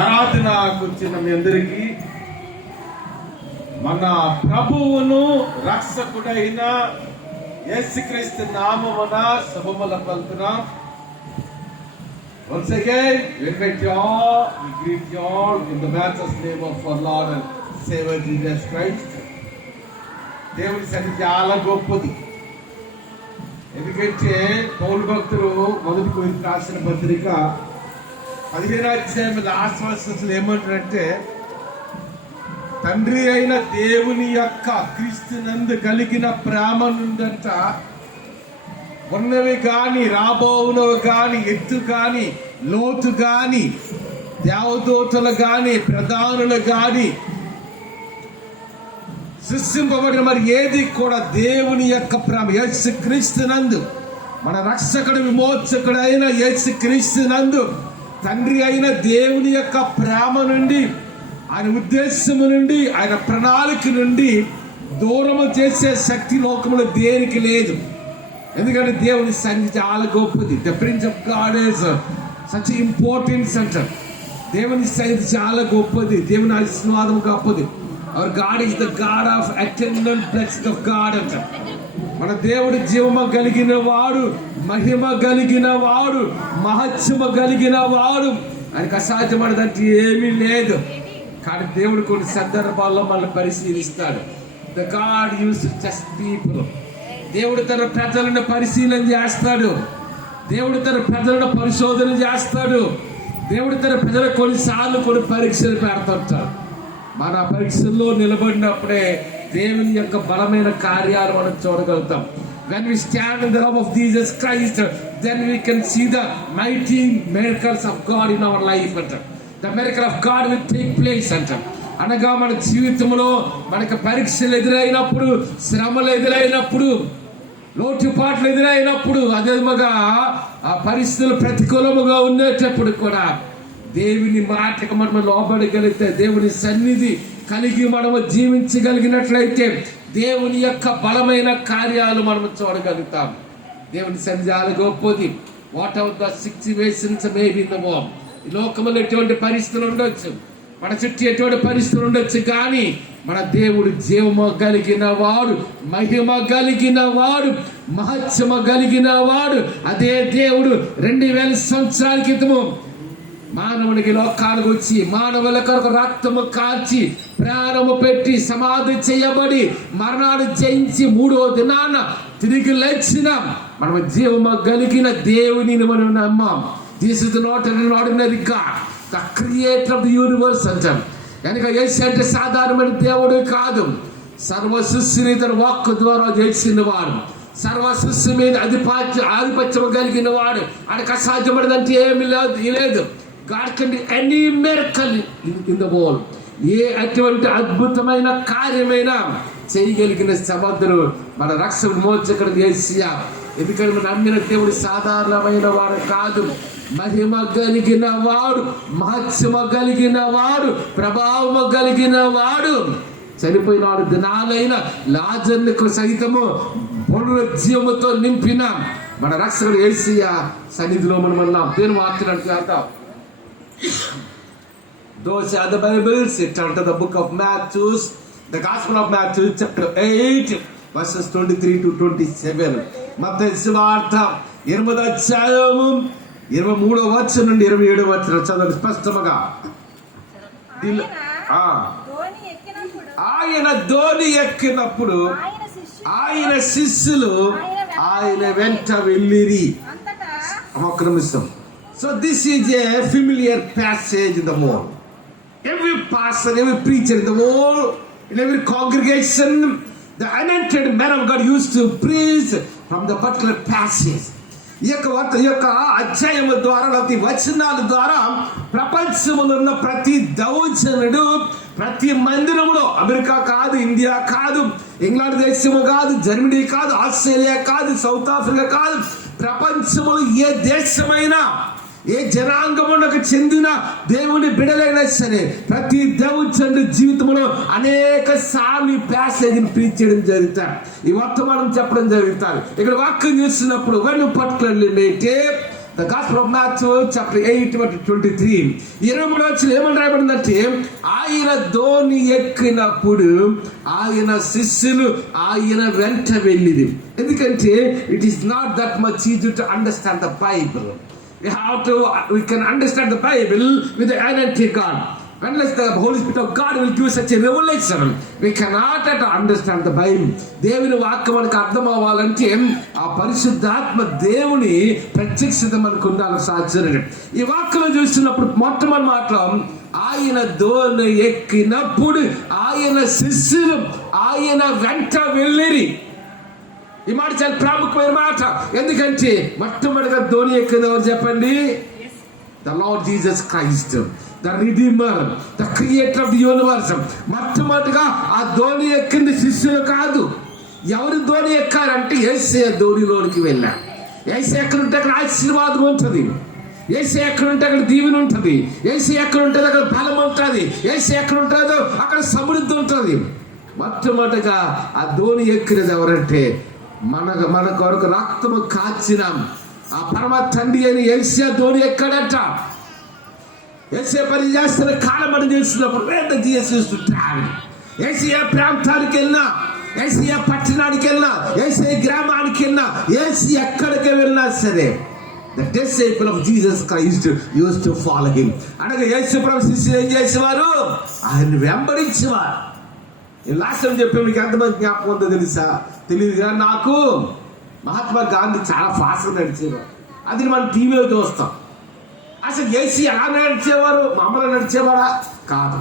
ఆరాధనకు వచ్చిన మీ అందరికీ మన ప్రభువును రక్షకుడైన యేసుక్రీస్తు నామమున శుభములు పలుకుతున్నాం. Once again, we invite you all, we greet you all in the matchless name of our Lord and Savior Jesus Christ. దేవుని సన్నిధి చాలా గొప్పది. ఎందుకంటే పౌలు భక్తులు మొదటి కొరింథీయులకు రాసిన పత్రిక 15వ అధ్యాయం లాస్ట్ వర్సెస్ ఏమంటారంటే, తండ్రి అయిన దేవుని యొక్క క్రీస్తునందు కలిగిన ప్రేమ నుండంట ఉన్నవి గాని రాబోవునవి గాని ఎత్తు గాని లోతు గాని దేవదూతలు గాని ప్రధానులు గాని సృష్టింపబడిన మరి ఏది కూడా దేవుని యొక్క ప్రేమ యేసు క్రీస్తునందు మన రక్షకుడు విమోచకుడు అయిన యేసు క్రీస్తునందు తండ్రి అయిన దేవుని యొక్క ప్రేమ నుండి, ఆయన ఉద్దేశము నుండి, ఆయన ప్రణాళిక నుండి దూరము చేసే శక్తి లోకములో దేనికి లేదు. ఎందుకంటే దేవుని సన్నిధి చాలా గొప్పది. The prince of God is such importance అంటారు. దేవుని సన్నిధి చాలా గొప్పది. దేవుని ఆశీర్వాదం గొప్పది. Hour God is the God of attendant blessed of God అంటారు. మన దేవుడు జీవము కలిగిన వాడు, మహిమ కలిగిన వాడు, మహత్యము కలిగిన వాడు. ఆయనకు అసాధ్యమైనదంటే ఏమీ లేదు. కానీ దేవుడు కొన్ని సందర్భాల్లో మనల్ని పరిశీలిస్తాడు. The God uses just people. దేవుడు తన ప్రజలను పరిశీలన చేస్తాడు. దేవుడు తన ప్రజలను పరిశోధన చేస్తాడు. దేవుడు తన ప్రజలకు కొన్నిసార్లు కొన్ని పరీక్షలు పెడుతుంటాడు. మన పరీక్షల్లో నిలబడినప్పుడే దేవుని యొక్క బలమైన కార్యాలు మనం చూడగలుగుతాం. When we stand in the love of Jesus Christ, then we can see the mighty miracles of God in our life. The miracle of God will take place అంటాం. అనగా మన జీవితంలో మనకు పరీక్షలు ఎదురైనప్పుడు, శ్రమలు ఎదురైనప్పుడు, లోటుపాట్లు ఎదురైనప్పుడు, అదేవిధంగా ఆ పరిస్థితులు ప్రతికూలముగా ఉండేటప్పుడు కూడా దేవుని మాటకు మనం లోబడగలిగితే, దేవుని సన్నిధి కలిగి మనము జీవించగలిగినట్లయితే దేవుని యొక్క బలమైన కార్యాలు మనం చూడగలుగుతాం. దేవుని సన్నిధి చాలా గొప్పది. What ever the situations may be in the world, ఈ లోకంలో ఎటువంటి పరిస్థితులు ఉండొచ్చు, మన చుట్టూ ఎటువంటి పరిస్థితులు ఉండొచ్చు, కానీ మన దేవుడు జీవము కలిగిన వాడు, మహిమ కలిగిన వాడు, మహత్యము కలిగిన వాడు. అదే దేవుడు 2000 సంవత్సరాల క్రితము మానవునికి లోకానికి వచ్చి మానవుల కొరకు రక్తము కాల్చి ప్రాణము పెట్టి సమాధి చేయబడి మరణాన్ని జయించి 3వ దినాన తిరిగి లేచిన మనం జీవము కలిగిన దేవుని మనం నమ్మాం. This is not an ordinary God, the creator of the universe అంటాం. కనుక యేసు అంటే సాధారణమైన దేవుడు కాదు. సర్వ సృష్టిని తన వాక్కు ద్వారా చేసిన వాడు, సర్వ సృష్టి మీద ఆధిపత్యం కలిగిన వాడు. ఆయనకు అసాధ్యమైనదంటే ఏమీ లేదు. God can do any miracle in the world. ఏ అటువంటి అద్భుతమైన కార్యమైన చేయగలిగిన సమర్థుడు మన రక్షణ విమోచకుడు యేసయ్య. ఎందుకంటే మనం నమ్మిన దేవుడు సాధారణమైన వాడు కాదు. మహిమ కలిగిన వాడు, మహత్యము కలిగిన వాడు, ప్రభావము కలిగిన వాడు. చనిపోయిన 6 దినాలైన లాజరుకు సైతము పునరుజ్జీవముతో నింపిన మన రక్షకుడు యేసయ్య సన్నిధిలో మనం ఉన్నాం. దేని వాక్యాన్ని చేద్దాం. Those are the Bibles. Turn to the book of Matthew, the Gospel of Matthew, chapter 8, verses 23 to 27. మత్తయి సువార్త 8వ అధ్యాయము 23వ వచనం నుండి 27వ వచనం చదవండి స్పష్టంగా. ఆయన ధోని ఎక్కినప్పుడు ఆయన శిష్యులు ఆయన వెంట వెళ్ళిరి. ఒక్క నిమిషం. So this is a familiar passage in the world. Every pastor, every preacher in the world, in every congregation, the anointed man of God used to preach from the particular passage. ఈ యొక్క అధ్యాయము ద్వారా, ప్రతి వచనాల ద్వారా ప్రపంచంలో ఉన్న ప్రతి దౌర్జనుడు, ప్రతి మందిరంలో, అమెరికా కాదు, ఇండియా కాదు, ఇంగ్లాండ్ దేశము కాదు, జర్మనీ కాదు, ఆస్ట్రేలియా కాదు, సౌత్ ఆఫ్రికా కాదు, ప్రపంచంలో ఏ దేశమైనా, ఏ జనాంగమునకు చెందిన దేవుని బిడలైనా సరే ప్రతి దైవజనుడి జీవితంలో అనేక సార్లు ప్యాసేజీని ప్రీచ్ చేయడం జరుగుతారు. ఈ వర్తమానం చెప్పడం జరుగుతారు. ఇక్కడ వాక్యం చూస్తున్నప్పుడు when you particularly meditate the gospel of Matthew chapter 8:23 23 వచ్చి ఏమని రాయబడిందంటే, ఆయన ధోని ఎక్కినప్పుడు ఆయన శిష్యులు ఆయన వెంట వెళ్ళిది. ఎందుకంటే it is not that much easy to understand the Bible. We can understand the Bible with the identity God. Unless the Holy Spirit of God will give such a revelation, we cannot understand the Bible. దేవుని వాక్యం మనకు అర్థం అవ్వాలంటే ఆ పరిశుద్ధాత్మ దేవుని ప్రత్యక్షత మనకు ఉండాలి సాధ్యం. ఈ వాక్యం చూసినప్పుడు మొట్టమొదటి మాటలో ఆయన ధోని ఎక్కినప్పుడు ఆయన శిష్యులు ఆయన వెంట వెళ్ళిరి. ఈ మాట చాలా ప్రాముఖ్యమైన మాట. ఎందుకంటే మొట్టమొదటిగా ధోని ఎక్కింది ఎవరు చెప్పండి? The Lord Jesus Christ, the redeemer, the creator of the universe. మొట్టమొదటిగా ఆ ధోని ఎక్కింది శిష్యులు కాదు. ఎవరు ధోని ఎక్కారంటే యేసయ్య ధోనిలోనికి వెళ్ళారు. యేసయ్య ఎక్కడ ఉంటే అక్కడ ఆశీర్వాదం ఉంటుంది, యేసయ్య ఎక్కడ ఉంటే అక్కడ దీవెన ఉంటుంది, యేసయ్య ఎక్కడ ఉంటుంది అక్కడ బలం ఉంటుంది, యేసయ్య ఎక్కడ ఉంటుందో అక్కడ సమృద్ధి ఉంటుంది. మొట్టమొదటిగా ఆ ధోని ఎక్కినది ఎవరంటే మన కొరకు రక్తము కాచిన ఆ పరమ తండ్రి అని యేసయ్య ధోని ఎక్కడట. యేసయ్య పని చేస్తున్న కాలం అని చేసినప్పుడు యేసయ్య ప్రాంతానికి వెళ్ళినా, యేసయ్య పట్టణానికి వెళ్ళినా, యేసయ్య గ్రామానికి వెళ్ళినా, యేసయ్య ఎక్కడికి వెళ్ళినా సరే the disciple of Jesus Christ used to follow him. అనగా యేసు ప్రభు శిష్యులు ఏం చేసేవారు? ఆయన వెంబడించేవారు. లాస్ట్ టైం చెప్పే మీకు ఎంతమంది జ్ఞాపకం ఉందో తెలుసా? తెలియదు కానీ నాకు మహాత్మా గాంధీ చాలా ఫాస్ట్గా నడిచేవారు. అది మనం టీవీలో చూస్తాం. అసలు యేసు ఎలా నడిచేవారు? మామూలుగా నడిచేవారా? కాదు.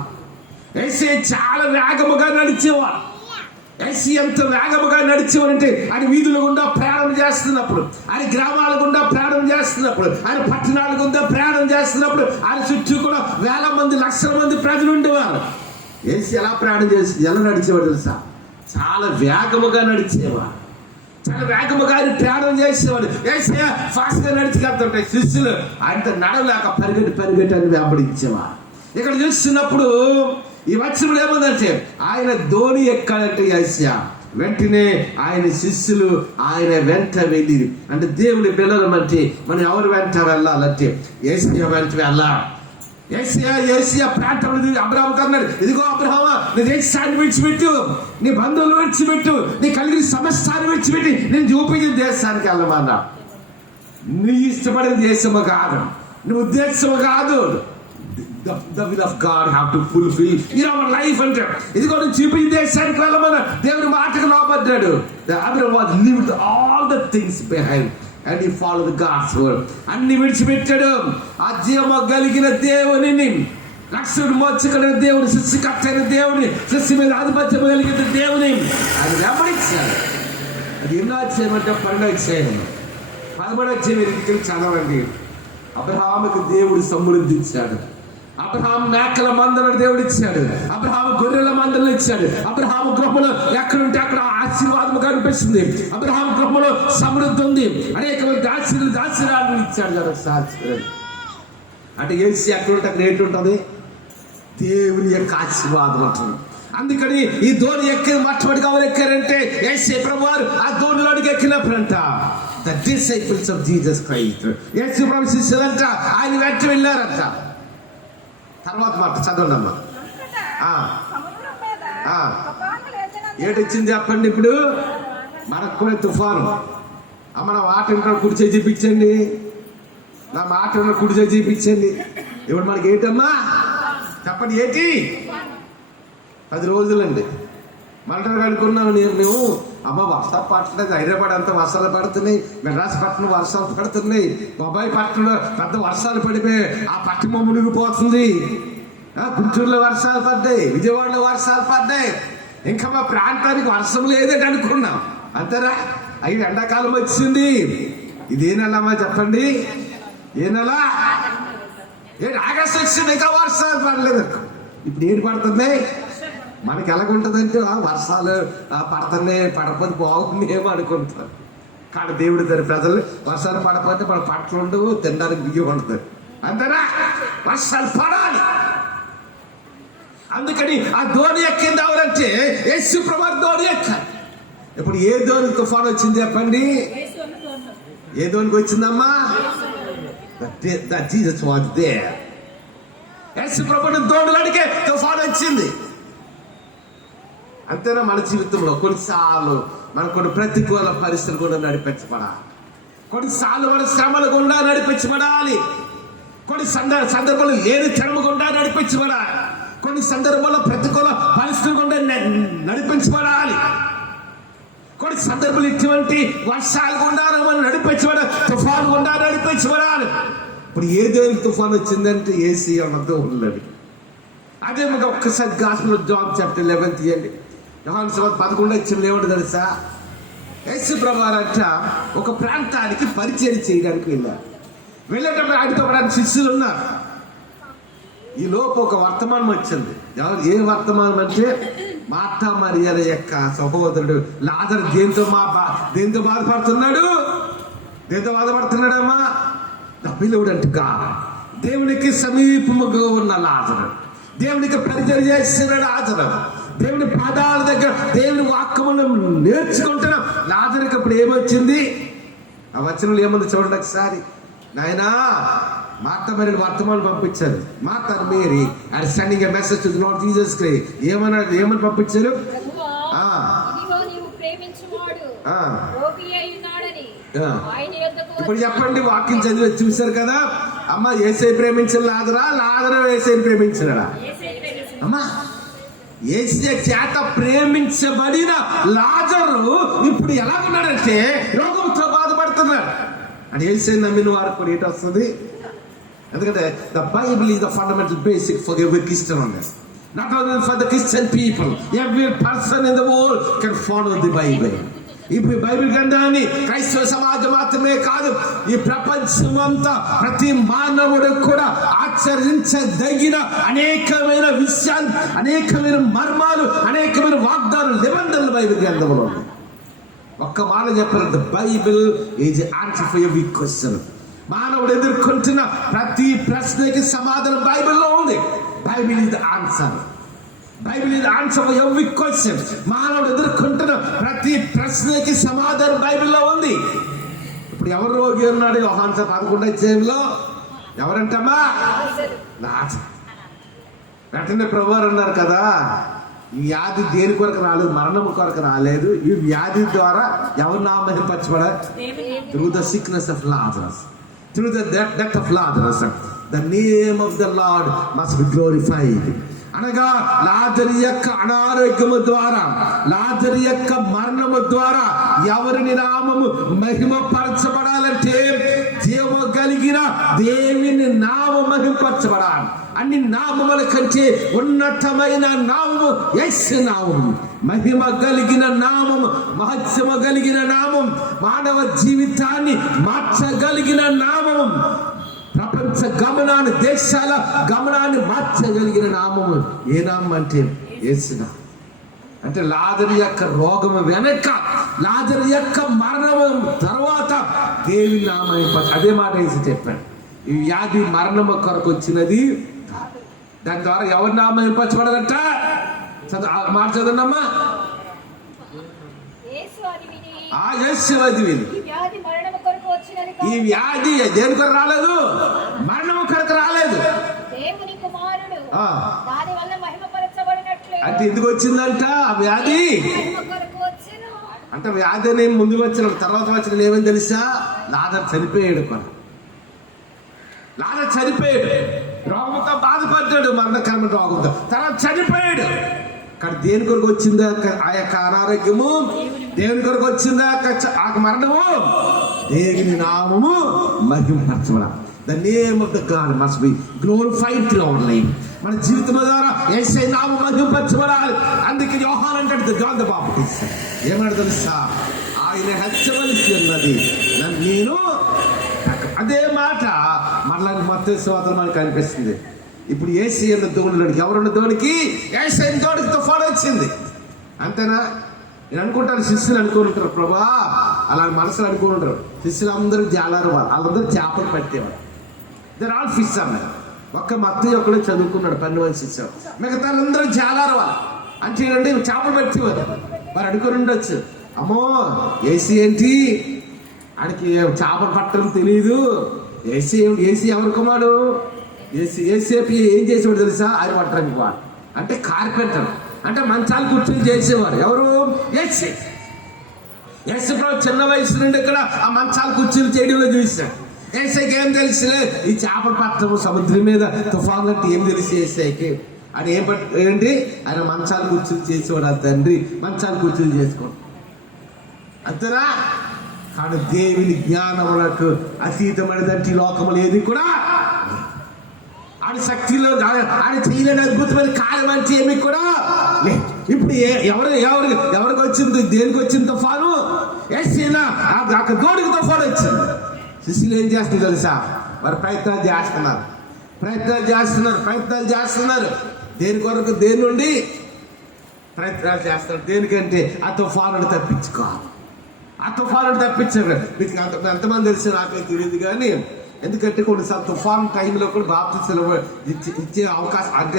యేసు చాలా వేగముగా నడిచేవారు. యేసు ఎంత వేగముగా నడిచేవారంటే ఆయన వీధుల గుండా ప్రయాణం చేస్తున్నప్పుడు, ఆయన గ్రామాల గుండా ప్రయాణం చేస్తున్నప్పుడు, ఆయన పట్టణాల గుండా ప్రయాణం చేస్తున్నప్పుడు ఆయన చుట్టూ కూడా వేల మంది, లక్షల మంది ప్రజలు ఉండేవారు. యేసు ఎలా ప్రయాణం చేసి ఎలా నడిచేవాడు తెలుసా? చాలా వేగముగా నడిచేవారు. చాలా వేగముగా ఆయన ప్రయాణం చేసేవాడు. యేసయ్య ఫాస్ట్ గా నడిచికెళ్తుంటే శిష్యులు ఆయనతో నడవలేక పరిగెట్టి అని వెంబడించేవారు. ఇక్కడ చూస్తున్నప్పుడు ఈ వచనం ఏముందంటే ఆయన ధోని ఎక్కాలంటే యేసయ్య వెంటనే ఆయన శిష్యులు ఆయన వెంట వెళ్ళి, అంటే దేవుని పిల్లలు అంటే మనం ఎవరు వెంట వెళ్ళాలంటే యేసయ్య వెంట వెళ్ళాలి. యేసయ్య ప్రాంతంలో అబ్రహాము అన్నాడు, ఇదిగో అబ్రహామా, నీ దేశాన్ని విడిచిపెట్టు, నీ బంధువులు విడిచిపెట్టు, నీ కలిగిన సమస్తాన్ని విడిచిపెట్టి నేను చూపించిన దేశానికి వెళ్ళమన్నా. నీ ఇష్టపడిన దేశము కాదు, నీ ఉద్దేశము కాదు. The will of God have to fulfill in our life అంటే ఇదిగో నేను చూపించిన దేశానికి వెళ్ళమన్నా. దేవుని మాటకు లోబడ్డాడు. Abraham was lived all the things behind and he followed God's word. అన్ని విడిచిపెట్టాడు. ఆ జీవము కలిగిన దేవుని, రక్షకుడు మోక్షకుడైన దేవుని, సృష్టికర్తైన దేవుని, సృష్టి మీద ఆధిపత్యం కలిగిన దేవుని ఆయన వెంబడించాడు. అది ఎన్నో అధ్యాయమంటే 12వ అధ్యాయం. 11వ అధ్యాయం చదవండి. అబ్రహాముకు దేవుడు సమృద్ధి ఇచ్చాడు. అబ్రహాము మేకల మందలను దేవుడు ఇచ్చాడు. అబ్రహాము గొర్రెల మందలను ఇచ్చాడు. అబ్రహాము గృహంలో ఎక్కడుంటే అక్కడ ఆశీర్వాదం కనిపిస్తుంది. అబ్రహాము గృహంలో సమృద్ధి ఉంది. అనేక మంది ఆశీర్వాదాలు ఇచ్చాడు కదా సాక్షి. అంటే యేసు ఎక్కడ ఉంటే అక్కడ ఏంటి ఉంటుంది? దేవుని యొక్క ఆశీర్వాదం ఉంటుంది. అందుకని ఈ ధోని ఎక్కి మొట్టమొదటిగా ఎవరు ఎక్కారంటే యేసు ప్రభువారు ఆ ధోనిలోనికి ఎక్కినప్పుడంట the disciples of Jesus Christ, యేసు ప్రభు శిష్యులంట ఆయన వెంట వెళ్ళారంట. తర్వాత మాట చదవండి అమ్మా. ఏటొచ్చింది చెప్పండి. ఇప్పుడు మనకు కూడా తుఫాను. అమ్మ నా మాట వింటాడు, కుడి చేసి చూపించండి. నా మాట విన్న కుడి చేసి చూపించండి. ఇప్పుడు మనకి ఏంటమ్మా చెప్పండి, ఏంటి? 10 రోజులండి. మంటలు అనుకున్నాను మేము. అమ్మ వర్షాలు పడట్లేదు, హైదరాబాద్ అంతా వర్షాలు పడుతున్నాయి, మెడ్రాస్ పట్టణం వర్షాలు పడుతున్నాయి, బొబ్బాయి పట్టణంలో పెద్ద వర్షాలు పడిపోయి ఆ పట్టణం మునిగిపోతుంది, గుంటూరులో వర్షాలు పడ్డాయి, విజయవాడలో వర్షాలు పడ్డాయి, ఇంకా మా ప్రాంతానికి వర్షం లేదని అనుకున్నాం. అంతేరా? అవి ఎండాకాలం వచ్చింది. ఇదే నెలమ్మా చెప్పండి? ఏ నెల? ఆగస్టు వచ్చింది, ఇంకా వర్షాలు పడలేదు. ఇప్పుడు ఏంటి పడుతుంది? మనకి ఎలాగుంటుందంటే వర్షాలు పడుతున్నాయి, పడకపోతే బాగుంది ఏమో అనుకుంటారు. కానీ దేవుడు తన ప్రజలు వర్షాలు పడకపోతే మన పంటలు ఉండవు, తినడానికి బియ్యం ఉంటుంది. అంతేనా? వర్షాలు పడాలి. అందుకని ఆ ధోని ఎక్కింది ఎవరంటే యేసు ప్రభువు ధోని ఎక్కాలి. ఇప్పుడు ఏ ధోని తుఫాను వచ్చింది చెప్పండి? ఏ ధోనికి వచ్చిందమ్మా? that Jesus was there. యేసు ప్రభుని దోణులడికే తుఫాను వచ్చింది. అంతేనా మన జీవితంలో కొన్నిసార్లు మన కొన్ని ప్రతికూల పరిస్థితులు కూడా నడిపించబడాలి. కొన్నిసార్లు మన శ్రమలు గుండా నడిపించబడాలి. కొన్ని సందర్భాలు లేని తెరము గుండా నడిపించబడాలి. కొన్ని సందర్భాల్లో ప్రతికూల పరిస్థితులు గుండా నడిపించబడాలి. కొన్ని సందర్భాలు ఇటువంటి వర్షాలు గుండా మనం నడిపించబడాలి, తుఫాను గుండా నడిపించబడాలి. ఇప్పుడు ఏ దేవునికి తుఫాను వచ్చిందంటే ఏసీయ వద్ద ఉన్నది. అదే మాకు ఒక్కసారి గాస్పెల్ ఆఫ్ జాన్ చాప్టర్ 11 తీయండి. యోహాను సువార్త 11 ఏమంటే తెలుసా? యేసు ప్రభువారంట ఒక ప్రాంతానికి పరిచయం చేయడానికి వెళ్ళేటప్పుడు ఆయనతో శిష్యులు ఉన్నారు. ఈ లోపు ఒక వర్తమానం వచ్చింది. ఏ వర్తమానం అంటే మార్తా మరియల యొక్క సహోదరుడు లాజరు దేంతో బాధపడుతున్నాడు? బాధపడుతున్నాడమ్మా? పిలువుడంటగా దేవునికి సమీపముగా ఉన్న లాజరు, దేవునికి పరిచయం చేసిన లాజరు, దేవుని పాదాల దగ్గర దేవుని వాక్యమును నేర్చుకుంటున్న లాజరుకి ఇప్పుడు ఏమొచ్చింది? ఆ వచనంలో ఏముంది చూడండి ఒకసారి. నాయనా, మార్తా మరియని వర్తమానం పంపించారు. Martha Mary are sending a message to the Lord Jesus Christ. ఏమని పంపించారు? ఇప్పుడు చెప్పండి, వాక్యం చదివి చూశారు కదా అమ్మ. యేసయ్య ప్రేమించిన లాజరా యేసయ్యని ప్రేమించినడా? అమ్మా, యేసయ్య చేత ప్రేమించబడిన లాజరు ఇప్పుడు ఎలా ఉన్నాడంటే రోగంతో బాధపడుతున్నాడు. అని యేసయ్య నమ్మిన వారికి కూడా ఏంటి వస్తుంది? ఎందుకంటే the Bible is the fundamental basic for every Christian on this. Not only for the Christian people, every person in the world can follow the Bible. ఇప్పుడు బైబిల్ గ్రంథాన్ని క్రైస్తవ సమాజం మాత్రమే కాదు, ఈ ప్రపంచం అంతా ప్రతి మానవుడు కూడా ఆచరించదగిన అనేకమైన విషయాలు, అనేకమైన మర్మాలు, అనేకమైన వాగ్దానాలు, నిబంధనలు బైబిల్ గ్రంథంలో ఉన్నాయి. ఒక్క మాట చెప్పారు, the Bible is answer for every question. మానవుడు ఎదుర్కొంటున్న ప్రతి ప్రశ్నకి సమాధానం బైబిల్లో ఉంది. Bible is the answer. Bible is answer for every question. మానవుడు ఎదుర్కొంటున్న ప్రతి ప్రశ్నకి సమాధానం బైబిల్లో ఉంది. ఇప్పుడు ఎవరు రోగి ఉన్నాడు? యోహాను 11 ఎవరంటమ్మా? లాజరు. వెంటనే ప్రభువారు అన్నారు కదా, ఈ వ్యాధి దేని కొరకు రాలేదు? మరణం కొరకు రాలేదు. ఈ వ్యాధి ద్వారా ఎవరు నామహింపరచబడాలి? Through the sickness of Lazarus, through the death of Lazarus, the name of the Lord must be glorified. అనగా లాజరు యొక్క అనారోగ్యము ద్వారా, లాజరు యొక్క మరణము ద్వారా ఎవరిని నామము మహిమపరచబడాలంటే జీవము కలిగిన దేవుని నామము మహిమపరచబడాలి. అన్ని నామముల కంటే ఉన్నతమైన నామము యేసు నామము, మహిమ కలిగిన నామము, మహత్యము కలిగిన నామం, మానవ జీవితాన్ని మార్చగలిగిన నామము, ప్రపంచ గమనాన్ని, దేశాల గమనాన్ని మార్చగలిగిన నామము ఏ నామం అంటే యేసు నామం. అంటే లాజరు యొక్క రోగము వెనక, లాజరు యొక్క మరణము తర్వాత దేవుని నామం. అదే మాట వేసి చెప్పాడు, ఈ వ్యాధి మరణము కొరకు వచ్చినది, దాని ద్వారా ఎవరి నామం ఇంపచ్చబడదంట. మాట చదవమ్మా. యేసు అది విని ఈ వ్యాధి దేని కొరకు రాలేదు? మరణము కొరకు రాలేదు. అంటే ఎందుకు వచ్చిందంట ఆ వ్యాధి? అంటే వ్యాధి అనేది ముందుకు వచ్చిన తర్వాత వచ్చిన ఏమని తెలుసా? లాజరు చనిపోయాడు. లాజరు చనిపోయాడు, రోగంతో బాధపడ్డాడు, మరణకరమైన రోగంతో. తర్వాత చనిపోయాడు. కానీ దేని కొరకు వచ్చిందా ఆ యొక్క అనారోగ్యము? దేవుని కొరకు వచ్చిందా ఆ మరణము? దేవుని నామము మహిమపరచబడాలి. The name of the God must be glorified through our life. మన జీవితం ద్వారా యేసయ్య నామము మహిమపరచబడాలి. అందుకే యోహాను అంటాడు, జాన్ ద బాప్టిస్ట్ ఏమన్నాడు తెలుసా? ఆయన హెచ్చవలసి ఉన్నది నేను. అదే మాట మళ్ళీ మత్తయి సువార్తలో మనకు కనిపిస్తుంది. ఇప్పుడు యేసయ్య దోణులకి ఎవరున్న దోనికి? యేసయ్య దోనికి తుఫాను వచ్చింది. అంతేనా? నేను అనుకుంటాను, శిష్యులు అనుకుంటారు ప్రభా, అలా మనసులు అనుకుంటారు. శిష్యులు అందరూ జాలారు, వాళ్ళందరూ చేపలు పట్టేవారు. దర్ ఆల్ ఫిష్ అన్నారు. ఒక్క మత్తయి ఒక్కడే చదువుకున్నాడు, 12 శిష్యులు. మిగతా అందరూ జాలారు వాళ్ళు. అంటే ఏంటంటే చేపలు పెట్టేవారు. వారు అనుకుని ఉండొచ్చు, అమ్మో యేసు ఏంటి, ఆయనకి చేపలు పట్టడం తెలియదు, ఏసీ ఎవరు కుమారుడు? ఏసేపు ఏం చేసేవాడు తెలుసా? ఆయన పట్టడానికి వాడు అంటే కార్పెంటర్, అంటే మంచాలు కూర్చొని చేసేవారు. ఎవరు? యేసు ప్రభు చిన్న వయసు నుండి ఇక్కడ ఆ మంచాలు కూర్చొని చేయడంలో చూసాడు. ఏసైకి ఏం తెలుసులే, ఈ చేపలు పట్టడం సముద్రం మీద తుఫాన్ అంటే ఏం తెలిసి ఏసైకి? ఆయన ఏంటి? ఆయన మంచాలు కూర్చొని చేసేవాడు. ఆ తండ్రి మంచాలు కూర్చొని చేసుకోండి అంతేనా? కానీ దేవుని జ్ఞానములకు అతీతమైనదంటే లోకములు ఏది కూడా ఆయన శక్తిలో ఆయన చేయలేని అద్భుతమైన కార్యం అంటే ఏమి కూడా లేదు. ఇప్పుడు ఎవరికి వచ్చింది? దేనికి వచ్చింది తుఫాను? ఏసీనా దోడికి తుఫాను వచ్చింది. శిష్యులు ఏం చేస్తుంది తెలుసా? వారు ప్రయత్నాలు చేస్తున్నారు. దేని కొరకు? దేని నుండి ప్రయత్నాలు చేస్తారు? దేనికంటే ఆ తుఫాను తప్పించుకోవాలి. ఆ తుఫాను తప్పించారు. మీకు ఎంతమంది తెలిసి నాకైతే తెలియదు, కానీ ఎందుకంటే కొన్నిసార్లు తుఫాన్ టైంలో కూడా బాప్తిస్మం ఇచ్చే అవకాశం అంటే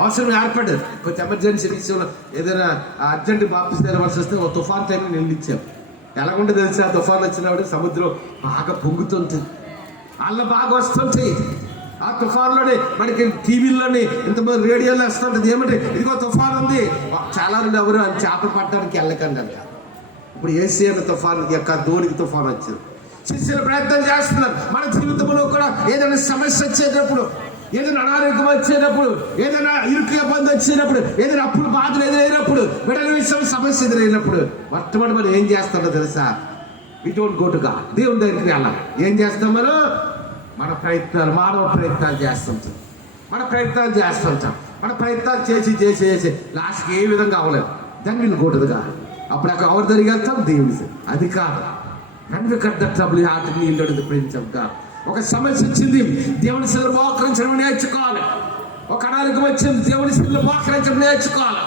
అవసరం ఏర్పడదు. కొంచెం ఎమర్జెన్సీ విషయంలో ఏదైనా అర్జెంట్ బాప్తిస్మం ఇవ్వాల్సి వస్తే ఒక తుఫాన్ టైంలో నిలిచాం. ఎలాగుంటే తెలిసి ఆ తుఫాన్ వచ్చినప్పుడు సముద్రం బాగా పొంగుతుంటుంది, అల్ల బాగా వస్తుంటాయి. ఆ తుఫాన్లోనే మనకి టీవీల్లోని ఇంతమంది రేడియోలో వస్తుంటుంది, ఏమంటే ఇదిగో తుఫాన్ ఉంది, చాలా మంది ఎవరు అని చేపలు పట్టడానికి వెళ్ళకండి అంట. ఇప్పుడు ఏసీ అనే తుఫాన్ యొక్క దోనికి తుఫాన్ వచ్చింది. శిష్యులు ప్రయత్నం చేస్తున్నారు. మన జీవితంలో కూడా ఏదైనా సమస్య వచ్చేటప్పుడు, ఏదైనా అనారోగ్యం వచ్చేటప్పుడు, ఏదైనా ఇరుకు ఇబ్బంది వచ్చినప్పుడు, ఏదైనా అప్పులు బాధలు ఎదురైనప్పుడు, విడల విషయం సమస్య ఎదురైనప్పుడు మొట్టమొదటి మనం ఏం చేస్తామో తెలుసా? We don't go to God. దేవుని దగ్గరికి వెళ్ళాలి. ఏం చేస్తాం మనం? మన ప్రయత్నాలు, మానవ ప్రయత్నాలు చేస్తుంటాం. మన ప్రయత్నాలు చేసి లాస్ట్కి ఏ విధంగా అవ్వలేదు. దాన్ని వీళ్ళు గోటుగా అప్పుడు అక్కడ ఎవరి దగ్గరికి వెళ్తాం? దేవుని. అది కాదు. ఒక సమస్య వచ్చింది, దేవుని శిలను మోకరించడం నేర్చుకోవాలి. ఒక అనారోగ్యం వచ్చింది, దేవుని శిలను మోకరించడం నేర్చుకోవాలి.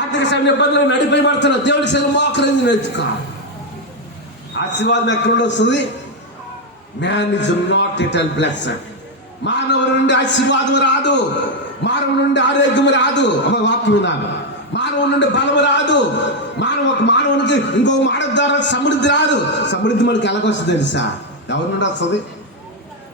ఆర్థిక సమయ ఇబ్బందులు నడిపై పడుతున్నా, దేవుని శిలను మోకరించి నేర్చుకోవాలి. ఆశీర్వాదం ఎక్కడ వస్తుంది? Man is not Attal blessed. మానవుడి నుండి ఆశీర్వాదం రాదు, మానవుడి నుండి ఆరోగ్యం రాదు. వాక్యం వినాలి. మానవుడి నుండి బలం రాదు, మానవునికి ఇంకో మాట ద్వారా సమృద్ధి రాదు. సమృద్ధి మనకి ఎలాగొస్తుంది తెలుసా? ఎవరి నుండి వస్తుంది?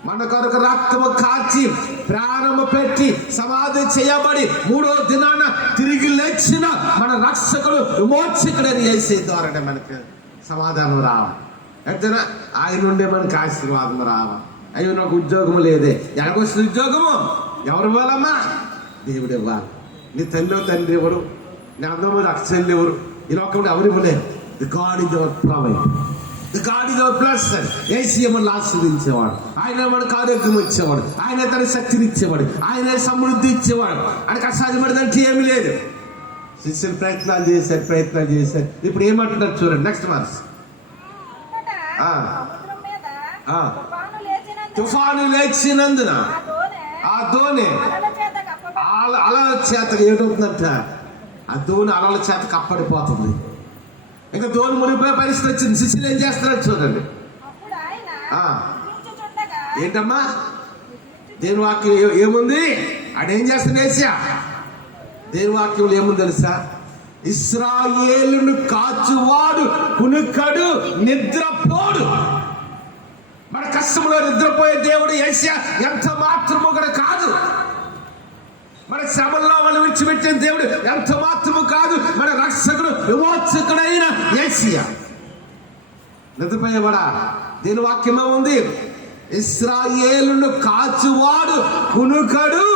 మన కొరకు రక్తము కాచి ప్రాణము పెట్టి సమాధి చేయబడి 3వ దినాన తిరిగి లేచిన మన రక్షకుడు విమోచకుడని యేసే ద్వారానే మనకి సమాధానం రావాలి. ఎంతైనా ఆయన నుండే మనకి ఆశీర్వాదం రావాలి. అయ్యో నాకు ఉద్యోగం లేదే, ఎలాగొస్తుంది ఉద్యోగము? ఎవరు ఇవ్వాలమ్మా? దేవుడు ఇవ్వాలి. నీ తండ్రి ఎవరు? నీ అందమైన అక్షరాలు ఎవరు? ఈ లోకంలో ఎవరు ఇవ్వలేదు. The God is our provider, the God is our blesser. యేసయ్య మనల్ని ఆశీర్వదించేవాడు, ఆయన మనకు ఆరోగ్యం ఇచ్చేవాడు, ఆయన తన శక్తిని ఇచ్చేవాడు, ఆయన సమృద్ధి ఇచ్చేవాడు. ఆయనకు అసాధ్యపడదంటే ఏమీ లేదు. శిష్యులు ప్రయత్నాలు చేశారు. ఇప్పుడు ఏమంటున్నారు చూడండి, నెక్స్ట్ వర్స్. తుఫాను లేచినందున ఆ దోణి అలల చేత ఏమవుతుందంట? ఆ దోణి అలల చేత కప్పడిపోతుంది. ఇంకా దోణి మునిగిపోయే పరిస్థితి వచ్చింది. శిష్యులు ఏం చేస్తున్నారు చూడండి. ఏంటమ్మా దేవుని వాక్యం ఏముంది? ఆడేం చేస్తాడు యేసయ్య? దేవుని వాక్యంలో ఏముంది తెలుసా? ఇశ్రాయేలును కాచువాడు కునుకడు, నిద్రపోడు. మన కష్టంలో నిద్రపోయే దేవుడు యేసయ్య ఎంత మాత్రము కూడా కాదు. మన శ్రమల్లో మనం విడిచిపెట్టిన దేవుడు ఎంత మాత్రము కాదు. మన రక్షకుడు విమోచకుడైన యేసయ్య నిద్రపోయేవాడా? దీని వాక్యమే ఉంది, ఇశ్రాయేలును కాచువాడు కునుకడు.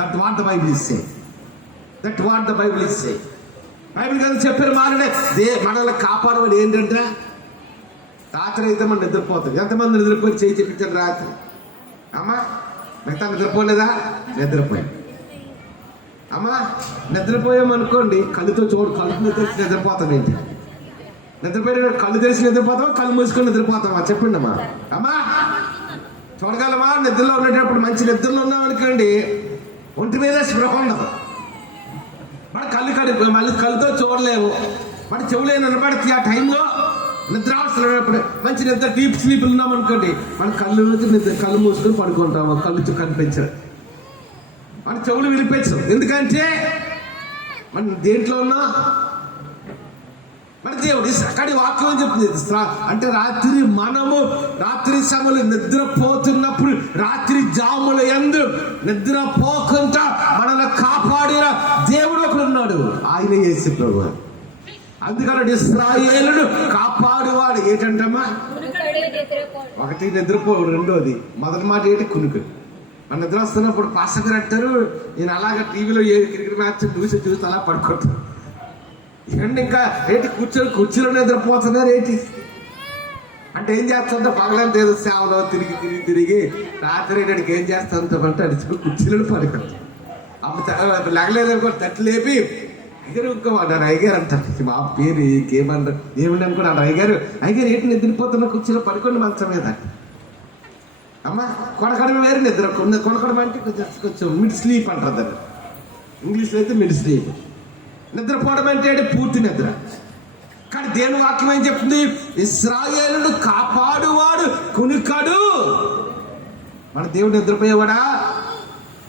That what the Bible is say. Bible కదా చెప్పారు. మనల్ని కాపాడమని ఏంటంటే, రాత్రి అయితే మనం నిద్రపోతాం. ఎంతమంది నిద్రపోయి చేయి చెప్పించారు రాత్రి? అమ్మా మిగతా నిద్రపోలేదా? నిద్రపోయాం. అమ్మా నిద్రపోయామనుకోండి, కళ్ళుతో కళ్ళు తెరిచి నిద్రపోతాం. ఏంటి నిద్రపోయిన? కళ్ళు తెరిచి నిద్రపోతామా, కళ్ళు మూసుకొని నిద్రపోతామా? చెప్పండి అమ్మా. అమ్మా చూడగలమా? నిద్రలో ఉండేటప్పుడు మంచి నిద్రలో ఉన్నామనుకోండి, ఒంటి మీద స్పృహ ఉండదు. మన మళ్ళీ కళ్ళుతో చూడలేము. మన చెవులే నిలబడితే ఆ టైంలో నిద్ర అవసరమైనప్పుడు మంచి నిద్ర డీప్ స్లీప్లు ఉన్నామనుకోండి, మన కళ్ళు మూసుకొని పడుకుంటాము. కళ్ళు కనిపించరు, మన చెవులు వినిపించవు. ఎందుకంటే మనం దేంట్లో ఉన్నా మరి దేవుడు అక్కడి వాక్యం చెప్తుంది. అంటే రాత్రి సమయంలో నిద్రపోతున్నప్పుడు, రాత్రి జాముల యందు నిద్రపోకుండా మనల్ని కాపాడిన దేవుడు ఒకడు ఉన్నాడు, ఆయన యేసు ప్రభువు. అందుకని ఇశ్రాయేలును కాపాడువాడు ఏంటంటమ్మా? ఒకటి నిద్రపోడు, రెండోది మొదటి మాట ఏంటి? కునుకు. మన నిద్ర వస్తున్నప్పుడు పాసకర్ అంటారు, నేను అలాగా టీవీలో క్రికెట్ మ్యాచ్ చూసి అలా పడుకుంటాను. ఏంటి ఇంకా ఏంటి కుర్చీలో నిద్రపోతున్నారు ఏంటి అంటే ఏం చేస్తుందో పగలంతా ఏదో సేవలో తిరిగి రాత్రి ఏంటంటే ఏం చేస్తానంటే అడిచి కుర్చీలో పడుకుంటాం. అప్పుడు లగలేదనుకో తట్టు లేపి అయ్యారు అయ్యగారు అంటారు, మా పేరు ఏమన్నారు ఏమని అనుకున్నాను, అయ్యగారు ఏంటి నిద్రపోతున్న కుర్చీలో పడుకోండి మంచం మీద. అమ్మ కొనకడం వేరు, నిద్ర కొనకడం అంటే కొంచెం మిడ్ స్లీప్ అంటారు దాన్ని, ఇంగ్లీష్లో అయితే మిడ్ స్లీప్. నిద్రపోవడం అంటే పూర్తి నిద్ర. కానీ దేవుని వాక్యం ఏం చెప్తుంది? ఇశ్రాయేలును కాపాడువాడు కునుకడు. మన దేవుడు నిద్రపోయేవాడా?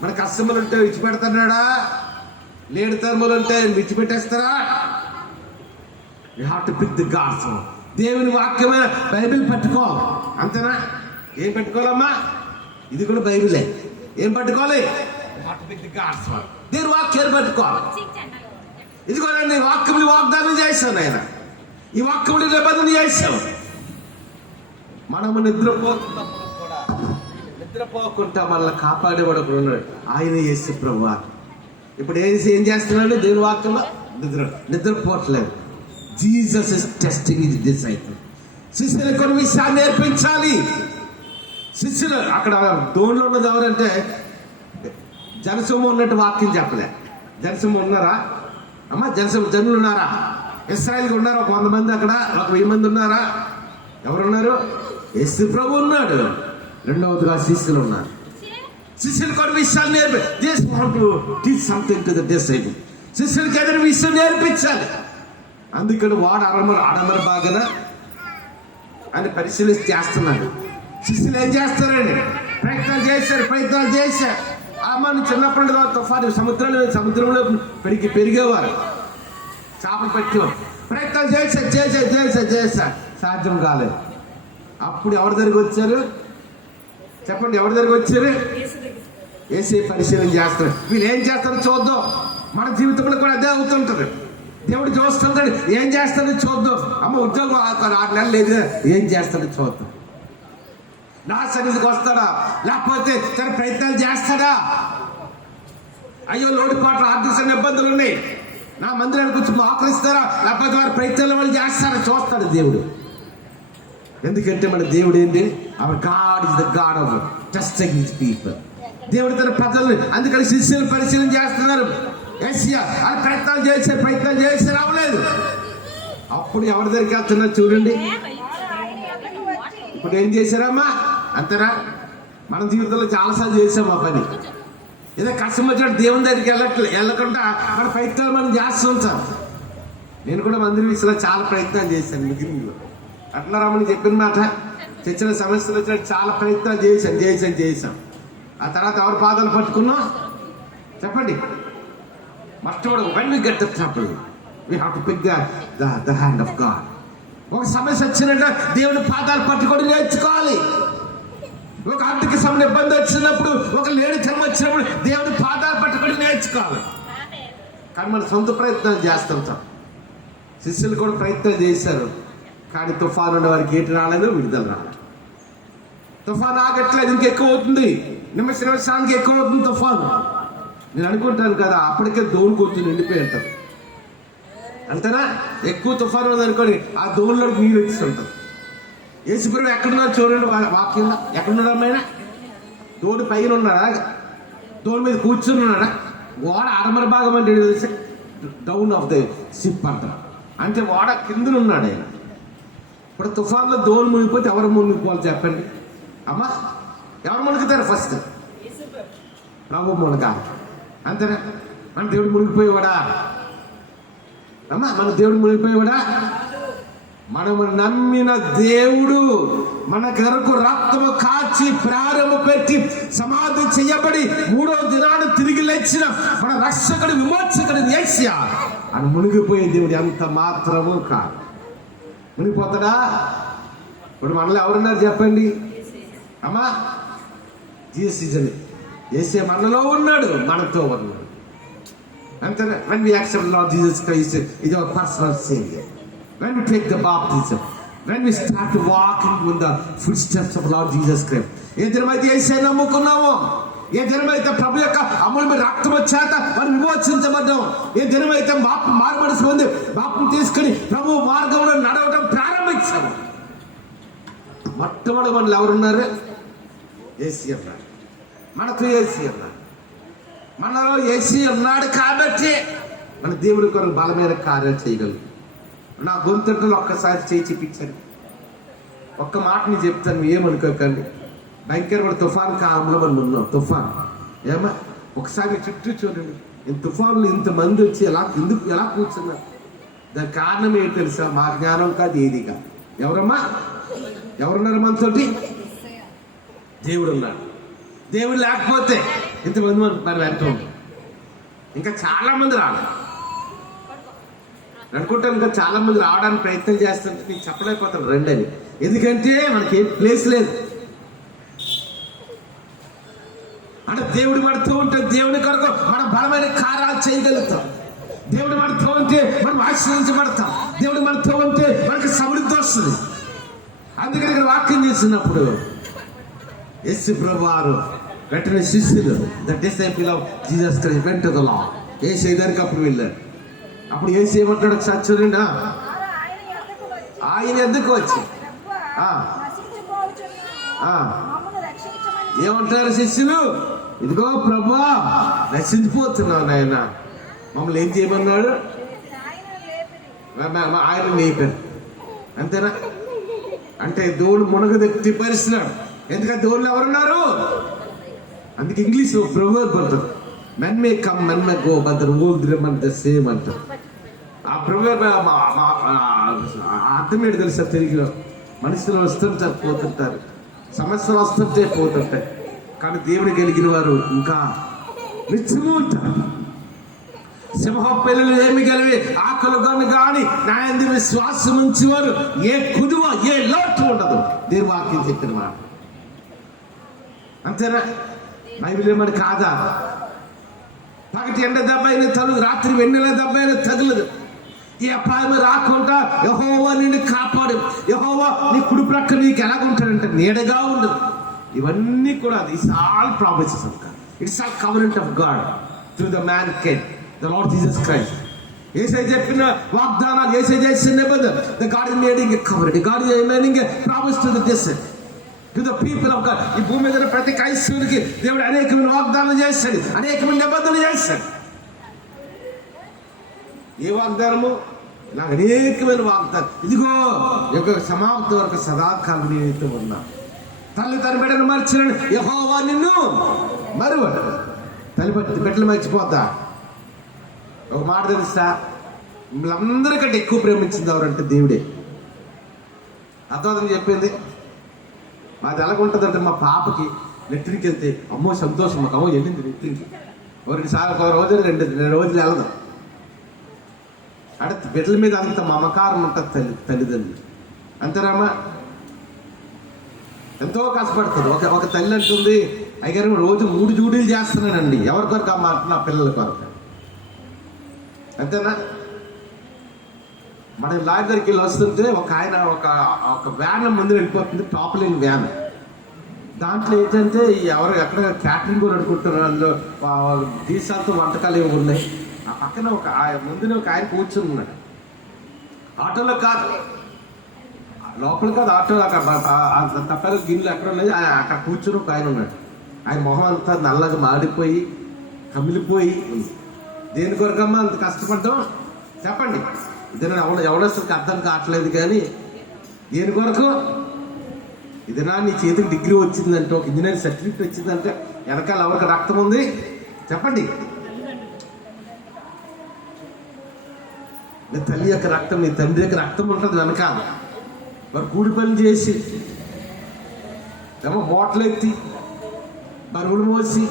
మన కష్టములు ఉంటే విడిచిపెడతాడా? లేని తరములు ఉంటే విడిచిపెట్టేస్తారా? You have to pick the gospel. దేవుని వాక్యమైన బైబిల్ పట్టుకో, అంతేనా? ఏం పెట్టుకోవాలమ్మా? ఇది కూడా బైబిలే. ఏం పట్టుకోవాలి? దేవుని వాక్యాన్ని పట్టుకోవాలి. ఇదిగోనండి, వాక్యములు వాగ్దానం చేశాను ఆయన, ఈ వాక్యములు నిబంధన చేశాం. మనము నిద్రపోతున్నప్పుడు కూడా నిద్రపోకుండా మనల్ని కాపాడేవాడు ఉన్నాడు, ఆయన యేసు ప్రభువు. ఇప్పుడు ఏం చేస్తున్నాడు? దేవుని వాక్యంలో నిద్రపోవట్లేదు. Jesus is testing his disciple. శిష్యులు కొన్ని విషయాలు నేర్పించాలి. శిష్యులు అక్కడ దోణిలో ఉన్నది ఎవరంటే జనసొమ్ము ఉన్నట్టు వాక్యం చెప్పలే. జనసొమ్ము ఉన్నారా అమ్మ? జనులు ఉన్నారా? ఇశ్రాయేల్కి ఉన్నారా? 100 మంది, అక్కడ 1000 మంది ఉన్నారా? ఎవరున్నారు? యేసు ప్రభు ఉన్నాడు. రెండవదిగా శిష్యులు ఉన్నారు. శిష్యులు కొన్ని విషయాలు శిష్యులకి ఏదైనా విషయం నేర్పించాలి. అందుకని వాడు ఆడమర బాగన అని పరిశీలించి చేస్తున్నాడు. శిష్యులు ఏం చేస్తారండి? ప్రయత్నాలు చేశారు. అమ్మని చిన్నప్పటి తుఫాను సముద్రంలో పెరిగేవారు, చేపలు పెట్టేవారు. ప్రయత్నాలు చేశారు, సాధ్యం కాలేదు. అప్పుడు ఎవరి దగ్గరికి వచ్చారు? చెప్పండి, ఎవరి దగ్గరికి వచ్చారు? యేసే పరిశీలన చేస్తారు. వీళ్ళు ఏం చేస్తారో చూద్దాం. మన జీవితంలో కూడా అదే అవుతుంటది. దేవుడు చూస్తుంటాడు, ఏం చేస్తాడో చూద్దాం. అమ్మ ఉద్యోగం 6 నెలలు లేదు, ఏం చేస్తాడో చూద్దాం. నా సన్నిధికి వస్తాడా, లేకపోతే తన ప్రయత్నాలు చేస్తాడా? అయ్యో లోటుపాట్లు, ఆర్థిక ఇబ్బందులు ఉన్నాయి, నా మందిరానికి వచ్చి ఆకరిస్తారా, లేకపోతే వారి ప్రయత్నాలు వాళ్ళు చేస్తారా? చూస్తాడు దేవుడు. ఎందుకంటే మన దేవుడు ఏంటి? Hour God is the God of testing his people. దేవుడు తన ప్రజల్ని, అందుకని శిష్యులు పరిశీలన చేస్తున్నారు. యెషయా అది ప్రయత్నాలు చేసి రావలేదు. అప్పుడు ఎవరి దగ్గరికి వెళ్తున్నారు చూడండి. ఇప్పుడు ఏం చేశారమ్మా? అంతేనా? మన జీవితంలో చాలాసార్లు చేసాం ఆ పని. ఏదో కష్టం వచ్చినట్టు దేవుని దగ్గరికి వెళ్ళకుండా మన ప్రయత్నాలు మనం చేస్తూ ఉంటాం. నేను కూడా మందిర విషయంలో చాలా ప్రయత్నాలు చేశాను. మిగిలిలో అట్లారామని చెప్పిన మాట, చచ్చిన సమస్యలు వచ్చినట్టు చాలా ప్రయత్నాలు చేశాం. ఆ తర్వాత ఎవరి పాదాలు పట్టుకున్నాం చెప్పండి? మస్టోడు when we get the trouble we have to pick the hand of God. ఒక సమస్య వచ్చినట్టు దేవుని పాదాలు పట్టుకొని నేర్చుకోవాలి. ఒక ఆర్థిక సమస్య ఇబ్బంది వచ్చినప్పుడు, ఒక లేని జన్మ వచ్చినప్పుడు దేవుని పాదాలు పట్టుకొని నేర్చుకోవాలి. కానీ మన సొంత ప్రయత్నాలు చేస్తుంటాం. శిష్యులు కూడా ప్రయత్నం చేశారు, కానీ తుఫాను ఉన్న వారికి ఏంటి రాలేదు? విడుదల రాలేదు. తుఫాను ఆగట్లేదు, ఇంకెక్కువ అవుతుంది. నిమిషానికి ఎక్కువ అవుతుంది తుఫాను. నేను అనుకుంటాను కదా, అప్పటికే దోణి కొంచెం నిండిపోయి ఉంటారు. అంతేనా? ఎక్కువ తుఫాను ఉందనుకోండి, ఆ దోణిలోకి నీళ్ళు వచ్చేస్తుంటారు. యేసుప్రభు ఎక్కడున్నారు చూడండి వాక్యంలో. ఎక్కడున్నాడు అమ్మాయినా? దోణి పైన ఉన్నాడా? దోణి మీద కూర్చుని ఉన్నాడా? ఓడ ఆడమర భాగం అంటే డౌన్ ఆఫ్ ద షిప్ అంటారు. అంటే ఓడ కిందన ఉన్నాడు ఆయన. ఇప్పుడు తుఫాన్లో దోణి మునిగిపోతే ఎవరు మునిగిపోవాలి చెప్పండి అమ్మా? ఎవరు మునుగుతారు? ఫస్ట్ ప్రభు మునగాలి. అంతేనా? మన దేవుడు మునిగిపోయేవాడా అమ్మా? మన దేవుడు మునిగిపోయేవాడా? మనము నమ్మిన దేవుడు మన కొరకు రక్తము కాచి ప్రారంభ పెట్టి సమాధి చేయబడి 3వ దినాన్ని తిరిగి లేచిన మన రక్షకుడు విమోచకుడు యేసయ్య అని మునిగిపోయే దేవుడు ఎంత మాత్రము కాదు. మునిగిపోతాడా? ఇప్పుడు మనలో ఎవరున్నారు చెప్పండి అమ్మా? జీసస్ యేసే మనలో ఉన్నాడు, మనతో ఉన్నాడు. అంతేనా? when we accept Lord Jesus Christ is our personal Savior, when we take the baptism, when we start walking in the footsteps of Lord Jesus Christ, ఏ దినమైతే యేసే నమ్ముకున్నామో, ఏ దినమైతే ప్రభు యొక్క అమూల్యమైన రక్తం చేత మనం విమోచించబడ్డాం, ఏ దినమైతే మారుమనసు పొంది బాప్తిసం తీసుకుని ప్రభు మార్గంలో నడవడం ప్రారంభించాము, మొట్టమొదటి మనలో ఎవరున్నారు? యేసీ అన్నాడు. మనతో యేసీ అన్నాడు. మనలో యేసీ ఉన్నాడు కాబట్టి మన దేవుడి కొరకు బలమైన కార్యాలు చేయగలరు. నా గొంతులో ఒక్కసారి చేయి చూపించాను. ఒక్క మాటని చెప్తాను, ఏమనుకోకండి. భయంకరమైన తుఫాన్ కాలంలో మనం ఉన్నాం. తుఫాన్ ఏమా ఒకసారి చుట్టూ చూడండి. తుఫాన్లు ఇంతమంది వచ్చి ఎలా కూర్చున్నారు? దానికి కారణం ఏంటి తెలుసా? మా జ్ఞానం కాదు, ఏది కాదు. ఎవరమ్మా? ఎవరున్నారు మనతోటి? దేవుడు ఉన్నాడు. దేవుడు లేకపోతే ఇంతమంది మనం వెంట ఉంటాం. ఇంకా చాలా మంది రావాలి అనుకుంటాను. ఇంకా చాలా మంది రావడానికి ప్రయత్నం చేస్తుంటే నీకు చెప్పలేకపోతాను రండి అని. ఎందుకంటే మనకి ఏ ప్లేస్ లేదు. అంటే దేవుడు మనతో ఉంటే దేవుని కొరకు మనం బలమైన కార్యాలు చేయగలుగుతాం. దేవుడు మనతో ఉంటే మనం ఆశీర్వదించబడతాం. దేవుడు మనతో ఉంటే మనకి సమృద్ధి వస్తుంది. అందుకని ఇక్కడ వాక్యం చేసినప్పుడు యేసు ప్రభువారు వెంటనే శిష్యులు the disciple of Jesus Christ వెంట ద లార్డ్ యేసు దగ్గరికి అప్పుడు వెళ్ళారు. అప్పుడు యేసు ఏమంటాడు ఒకసారి చూడండి. ఆయన ఎద్దుకు వచ్చి ఏమంటారు శిష్యులు? ఇదిగో ప్రభువా, నశించిపోతున్నావు నాయన, మమ్మల్ని ఏం చేయమన్నాడు? ఆయన లేపారు. అంతేనా? అంటే దేవుడు మునగదెత్తి పరిస్తున్నాడు. ఎందుకంటే దేవుళ్ళు ఎవరున్నారు? అందుకే ఇంగ్లీష్ ప్రొవర్బ్ అంటారు, men may come men may go but the rule remain the same అంటారు. ఆ ప్రొవర్బ్ అర్థం ఏంటి తెలుసా? తెలుగులో మనుషులు వస్తుంటారు, పోతుంటారు, సమస్యలు వస్తుంటే పోతుంటాయి, కానీ దేవుడు కలిగిన వారు ఇంకా నిత్యము ఉంటారు. సింహం పిల్లలు ఏమి కలిగి ఆకలి కానీ నా యందు విశ్వాసం ఉంచేవారు ఏ కుదువ ఏ లోటు ఉండదు. దేవుని వాక్యం చెప్పిన మాట అంతేనా? బైబిల్ ఏమని కాదా? పగటి ఎండ దెబ్బ అయిన తగులు, రాత్రి వెన్నెల దెబ్బ అయిన తగులదు. ఈ అపాయం రాకుండా యెహోవా నిన్ను కాపాడు. యెహోవా నీ కుడి ప్రక్క నీకు ఎలాగుంటాడంటే నీడగా ఉండదు. ఇవన్నీ కూడా it's all promises of God. It's all covenant of God through the man can the Lord Jesus Christ. యేసయ్య చెప్పిన వాగ్దానాలు, యేసయ్య చేసిన నిబంధన, the God is making a covenant, God is making a promise to the descent to the people of God. ఈ భూమి మీద ప్రతి క్రైస్తవునికి దేవుడు అనేకమైన వాగ్దానాలు చేస్తాడు, అనేకమైన నిబంధనలు చేస్తాడు. ఏ వాగ్దానము? నాకు అనేకమైన వాగ్దానం. ఇదిగో యొక్క సమాప్తి వరకు సదాకాలం నేనైతే ఉన్నా. తల్లి తన బిడ్డను మర్చిన యెహోవా నిన్ను మరువడు. తల్లి బిడ్డలు మర్చిపోతా. ఒక మాట తెలుసా? మిమ్మల్ందరికంటే ఎక్కువ ప్రేమించింది ఎవరంటే దేవుడే. అర్థం చెప్పింది. మాది ఎలాగుంటుందంటే మా పాపకి లెట్రిన్కి వెళ్తే అమ్మో సంతోషం, మాకు అమ్మో వెళ్ళింది లెట్రిన్కి. ఒక రోజు రెండు రోజులు వెళ్దాం. అంటే బిడ్డల మీద అంత మమకారం ఉంటుంది తల్లిదండ్రులు. అంతేరామా? ఎంతో కష్టపడుతుంది. ఒక తల్లి అంటుంది, అయ్యారు రోజు 3 జూడీలు చేస్తున్నానండి. ఎవరి కొరకు అమ్మ? నా పిల్లల కొరకు. అంతేనా? మన లారీ దగ్గరికి వెళ్ళి వస్తుంటే ఒక ఆయన ఒక వ్యాన్ ముందు వెళ్ళిపోతుంది, టాప్లింగ్ వ్యాన్. దాంట్లో ఏంటంటే ఎక్కడ క్యాటరింగ్ కూడా అనుకుంటున్నారు. అందులో డీసాలతో వంటకాలు ఏమి ఉన్నాయి. ఆ పక్కన ముందునే ఒక ఆయన కూర్చుని ఉన్నాడు. ఆటోలో కాదు, లోపల కాదు, ఆటోలో అక్కడ తప్ప గిన్నెలు ఎక్కడ ఉన్నాయి, అక్కడ కూర్చుని ఒక ఆయన ఉన్నాడు. ఆయన మొహం అంతా నల్లగా మాడిపోయి కమిలిపోయి ఉంది. దేని కొరకమ్మా అంత కష్టపడ్డాం చెప్పండి? ఇదే ఎవడొస్తుంది అర్థం కావట్లేదు. కానీ దేని కొరకు? ఇదేనా నీ చేతికి డిగ్రీ వచ్చిందంటే, ఒక ఇంజనీరింగ్ సర్టిఫికేట్ వచ్చిందంటే వెనకాల ఎవరికి రక్తం ఉంది చెప్పండి? నీ తల్లి యొక్క రక్తం, నీ తండ్రి యొక్క రక్తం ఉంటుంది వెనకాల. మరి కూడి పని చేసి ఏమో బాటిల్ ఎత్తి బరువులు మోసి,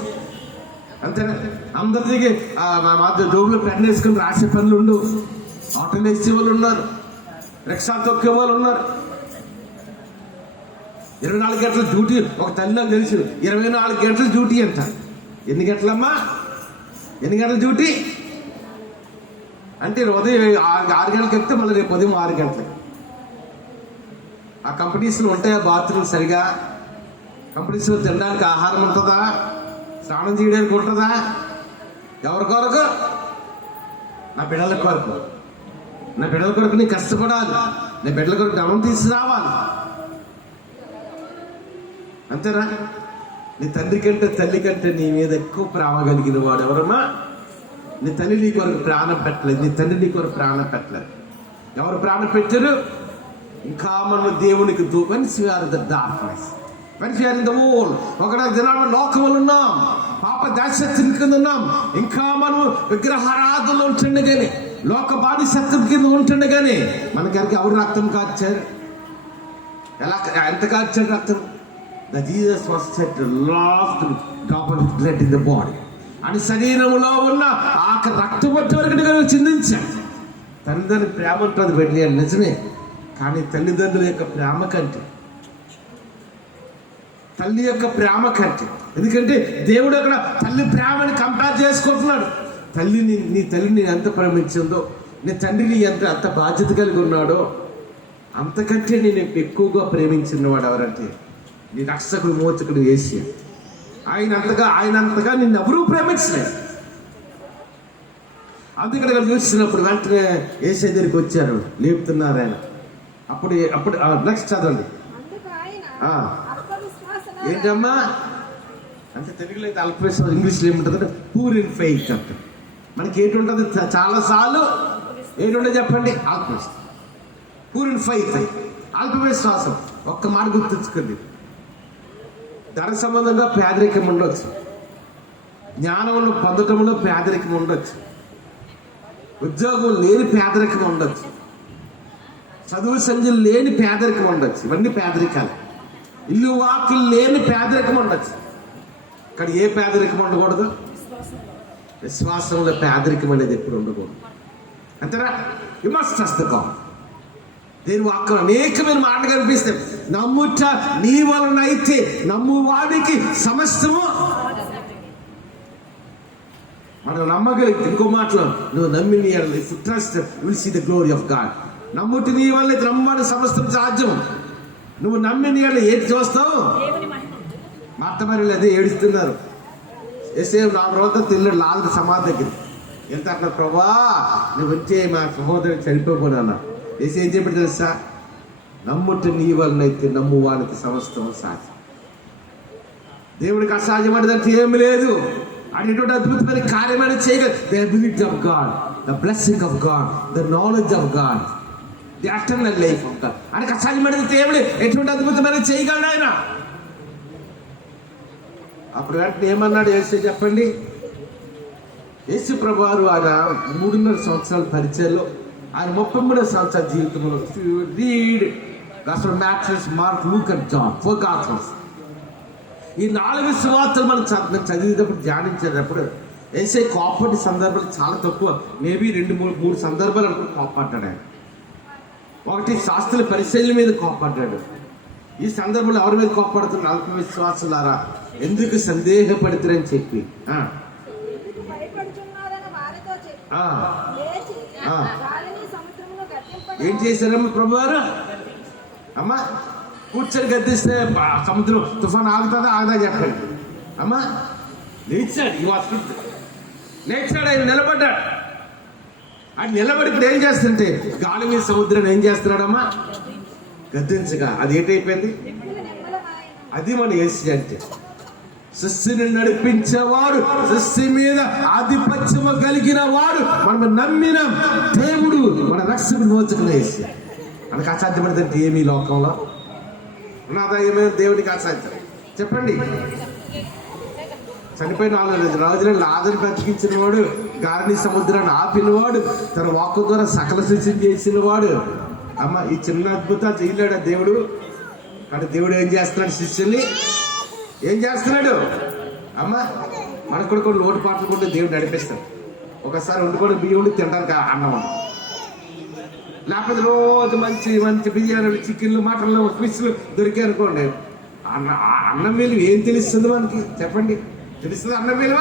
అంతేనా? అందరి మా జోబులో పెన్ వేసుకుని రాసే పనులు ఉండు. ఆటోలు వేసే వాళ్ళు ఉన్నారు. రిక్షా తొక్కే వాళ్ళు ఉన్నారు. 24 గంటల డ్యూటీ. ఒక తల్లి నాకు తెలుసు, 24 గంటల డ్యూటీ అంట. ఎన్ని గంటలమ్మా? ఎన్ని గంటల డ్యూటీ అంటే ఉదయం 6 గంటలకు ఎక్కితే మళ్ళీ రేపు ఉదయం 6 గంటలకి. ఆ కంపెనీస్లో ఉంటాయా బాత్రూమ్ సరిగా? కంపెనీస్లో తినడానికి ఆహారం ఉంటుందా? స్నానం చేయడానికి ఉంటుందా? ఎవరి కొరకు? నా బిడ్డల కొరకు. నా బిడ్డల కొరకు నీ కష్టపడాలి. నా బిడ్డల కొరకు గమనం తీసుకురావాలి. అంతేనా? నీ తండ్రి కంటే తల్లి కంటే నీ మీద ఎక్కువ ప్రేమ కలిగిన వాడు ఎవరమ్మా? నీ తల్లి నీ కొరకు ప్రాణం పెట్టలేదు, నీ తండ్రి నీ కొరకు ప్రాణం పెట్టలేదు. ఎవరు ప్రాణం పెట్టారు? ఇంకా మనం దేవునికి డార్క్నెస్ ఒక దినాల్లో లోకములు ఉన్నాం, పాప దాస్యత్వం కింద ఉన్నాం. ఇంకా మనం విగ్రహారాధనలో ఉంటుండగానే, లోక బానిసత్వం కింద ఉంటుండగానే మనకి ఎవరు రక్తం కార్చారు? ఎంత కార్చారు రక్తం? The Jesus was set to last drop of blood in the body. అని శరీరంలో ఉన్న ఆ రక్తం వచ్చే వరకు చిందించాడు. తల్లిదండ్రుల ప్రేమ ఉంటుంది వెళ్ళి నిజమే, కానీ తల్లిదండ్రుల యొక్క ప్రేమ కంటే, తల్లి యొక్క ప్రేమ కంటే, ఎందుకంటే దేవుడు అక్కడ తల్లి ప్రేమని కంపేర్ చేసుకుంటున్నాడు. నీ తల్లిని ఎంత ప్రేమించిందో, నీ తండ్రిని అంత బాధ్యత కలిగి ఉన్నాడో, అంతకంటే నేను ఎక్కువగా ప్రేమించినవాడు ఎవరంటే నీ రక్షకుడు మోచకుడు యేసు. ఆయనంతగా నిన్ను ఎవరూ ప్రేమించలేదు. అందుకని ఇక్కడ చూసినప్పుడు వెంటనే యేసు దగ్గరికి వచ్చారు, లేపుతున్నారు ఆయన. అప్పుడు నెక్స్ట్ చదవండి. ఏంటమ్మా అంటే తెలుగులో అయితే అల్పవిశ్వాసం, ఇంగ్లీష్లో ఏముంటుందంటే పూర్ ఇన్ ఫెయిత్ అంట. మనకి ఏంటుంటుంది? చాలాసార్లు ఏంటుండే చెప్పండి? అల్పవిశ్వాసం, పూర్ ఇన్ ఫెయిత్, అల్పవిశ్వాసం. ఒక్క మాట గుర్తుంచుకుంది, ధన సంబంధంగా పేదరికం ఉండొచ్చు, జ్ఞానంలో పొందటంలో పేదరికం ఉండొచ్చు, ఉద్యోగం లేని పేదరికం ఉండొచ్చు, చదువు సంధ్యలు లేని పేదరికం ఉండొచ్చు. ఇవన్నీ పేదరికాలు. ఇల్లు వాకిలు లేని పేదరికం ఉండొచ్చు. కానీ ఏ పేదరికం ఉండకూడదు? విశ్వాసంలో పేదరికం అనేది ఎప్పుడు ఉండకూడదు. అంతేనా? You must trust the God. దేని వాక్యం అనేకమైన మాటలు కనిపిస్తాయి. నమ్ముట నీ వలన అయితే నమ్మువాడికి సమస్తము. మనం నమ్మగలిగితే, ఇంకో మాటలో నువ్వు నమ్మిన trust will see the glory of God. నమ్ముట నీ వల్ల నమ్మని సమస్తం సాధ్యం. నువ్వు నమ్మిన ఏది చూస్తావు? మార్తమరిలు అదే ఏడుస్తున్నారు. ఎస్ఏ 4 రోజులతో తిన్నాడు లాజరు సమాధి దగ్గర. ఎంత అంటున్నారు, ప్రభా నువ్వు వచ్చే మా సహోదరుడు చనిపోకున్నా. ఏసీ ఏం చెప్పి తెలుసా? నమ్ముట నీ వలనైతే నమ్మువానికి సమస్తం సాధ్యం. దేవుడికి అసాధ్యమైనదంటే ఏమి లేదు. అనేటువంటి అద్భుతమైన కార్యమైన చేయగలరు. The ability of God, the blessing of God, the knowledge of God, the eternal life of God. ఆయనకు అసాధ్యమైనది దేవుడు ఎటువంటి అద్భుతమైన చేయగలడు ఆయన. అప్పుడు వెంటనే ఏమన్నాడు యేసు చెప్పండి? యేసు ప్రభువారు ఆయన 3.5 సంవత్సరాల పరిచయంలో, ఆయన 33 సంవత్సరాల జీవితంలో, read gospel Matthew, Mark, Luke and John, 4 gospels. ఈ 4 సువార్తలు మనం చదివేటప్పుడు, ధ్యానించేటప్పుడు యేసే కోపడి సందర్భాలు చాలా తక్కువ. మేబీ 2-3 సందర్భాలు అనుకుని కోపడ్డాడు ఆయన. ఒకటి శాస్త్రుల పరిశీలన మీద కోపడ్డాడు. ఈ సందర్భంలో ఎవరి మీద కోపడుతున్నారు? అల్పవిశ్వాసులారా, ఎందుకు సందేహపడుతారని చెప్పి ఏం చేశారమ్మా ప్రభువారు? అమ్మా కూర్చొని గద్దిస్తే సముద్రం తుఫాన్ ఆగుతుందా ఆగదా చెప్పండి. అమ్మా లేచాడు, లేచాడు, ఆయన నిలబడ్డాడు. ఆయన నిలబడి ఇప్పుడు ఏం చేస్తుంటే గాలి మీద సముద్రాన్ని ఏం చేస్తున్నాడమ్మా? గద్దించగా అది ఏంటైపోయింది? అది మన యేసు అంటే సృష్టిని నడిపించేవాడు, సృష్టి మీద ఆధిపత్యము కలిగిన వాడు, మనం నమ్మిన దేవుడు, మన రక్షకుడు నోచుకున్న యేసు. మనకు అసాధ్యపడితే ఏమీ లోకంలో ఉన్నదా? ఏమైనా దేవుడికి అసాధ్యం చెప్పండి? చనిపోయిన 4 రోజులు లాజరు బ్రతికించిన వాడు, గాలిని సముద్రాన్ని ఆపినవాడు, తన వాక్కు ద్వారా సకల సృష్టిని చేసిన వాడు. అమ్మ ఈ చిన్న అద్భుతాలు చేయలేడా దేవుడు? కానీ దేవుడు ఏం చేస్తున్నాడు? శిష్యుల్ని ఏం చేస్తున్నాడు? అమ్మ మనకు కూడా కొన్ని లోటుపాట్లు కూడా దేవుడు నడిపిస్తాడు. ఒకసారి వండుకొని బియ్యం ఉండి తినడానికి అన్నం లేకపోతే రోజు మంచి మంచి బిర్యానీలు, చికెన్లు, మటన్లు, ఫిష్లు దొరికాయి అనుకోండి, అన్నం విలువ ఏం తెలుస్తుంది మనకి? చెప్పండి, తెలుస్తుంది అన్నం విలువ?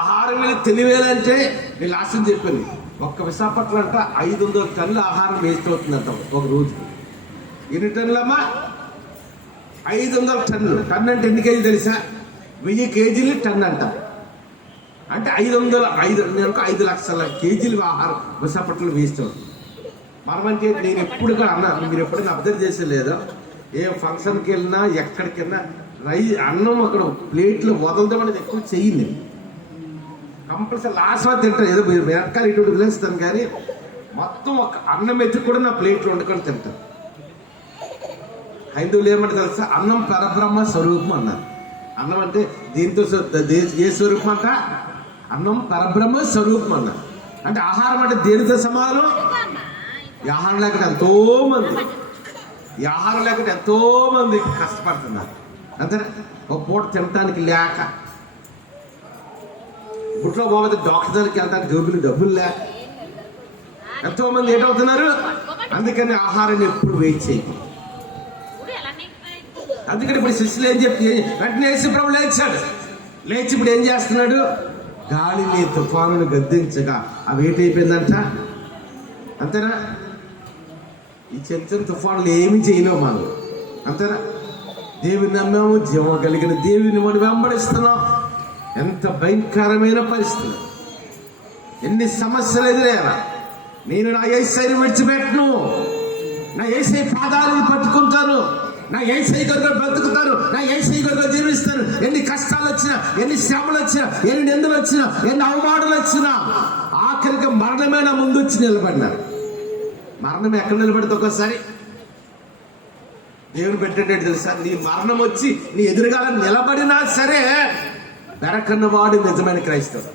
ఆహారం విలువ తెలియాలంటే నేను లాస్ట్ చెప్పింది, ఒక్క విశాఖపట్నం అంట 500 టన్నుల ఆహారం వేస్ట్ అవుతుందంట ఒక రోజుకి. ఎన్ని టన్నులమ్మా? 500 టన్నులు. టన్ను అంటే ఎన్ని కేజీలు తెలుసా? 1000 కేజీలు టన్ను అంట. అంటే 5 లక్షల కేజీలు ఆహారం విశాఖపట్నంలో వేస్ట్ అవుతుంది. మనమంటే నేను ఎప్పుడు కూడా అన్నా, మీరు ఎప్పుడైనా అబ్జర్వ్ చేసే లేదా, ఏ ఫంక్షన్కి వెళ్ళినా ఎక్కడికి వెళ్ళినా అన్నం అక్కడ ప్లేట్లో వదలడం అనేది ఎక్కువ చెయ్యింది. కంపల్సరీ లాస్ట్ వరకు తింటాను, ఏదో వెనకాల ఇటు వదిలేస్తాను, కానీ మొత్తం ఒక అన్నం ఎత్తుకు కూడా నా ప్లేట్లో వండుకొని తింటాను. హైందవులు ఏమంటే తెలుసా? అన్నం పరబ్రహ్మ స్వరూపం అన్నారు. అన్నం అంటే దీంతో ఏ స్వరూపం అంట? అన్నం పరబ్రహ్మ స్వరూపం అన్నారు. అంటే ఆహారం అంటే దేనితో సమానం? ఈ ఆహారం లేకుండా ఎంతో మంది కష్టపడుతున్నారు. అంతేనా? ఒక పూట తినటానికి లేక, గుట్లో పోతే డాక్టర్ దగ్గరికి వెళ్తానికి జోబులు డబ్బులు లేక ఎంతో మంది ఏంటవుతున్నారు. అందుకని ఆహారాన్ని ఎప్పుడు వేస్ట్ చేయదు. అందుకని ఇప్పుడు శిష్యులు ఏం చెప్పి వెంటనే యేసు ప్రభువు లేచి ఇప్పుడు ఏం చేస్తున్నాడు? గాలిని, తుఫానును గద్దించగా అవి ఏంటైపోయిందంట? అంతేనా? ఈ చిన్న తుఫానులు ఏమి చేయలేవు మనం. అంతేనా? దేవుని నమ్మాము, జీవం కలిగిన దేవుని మనం వెంబడిస్తున్నాం. ఎంత భయంకరమైన పరిస్థితులు, ఎన్ని సమస్యలు ఎదురయ్యారా, నేను నా యేసయ్యను విడిచిపెట్టను, నా యేసయ్య పాదాలను పట్టుకుంటాను, నా యేసయ్య కొరకు బ్రతుకుతాను, నా యేసయ్య కొరకు జీవిస్తాను. ఎన్ని కష్టాలు వచ్చినా, ఎన్ని శ్రమలు వచ్చినా, ఎన్ని నిందలు వచ్చినా, ఎన్ని అవమానాలు వచ్చినా, ఆఖరికి మరణమే నా ముందు వచ్చి నిలబడినారు. మరణం ఎక్కడ నిలబడితే ఒక్కోసారి దేవుని పెట్టేటట్టు తెలుసా? నీ మరణం వచ్చి నీ ఎదురుగాల నిలబడినా సరే వెరకన్న వాడు నిజమైన క్రైస్తవుడు.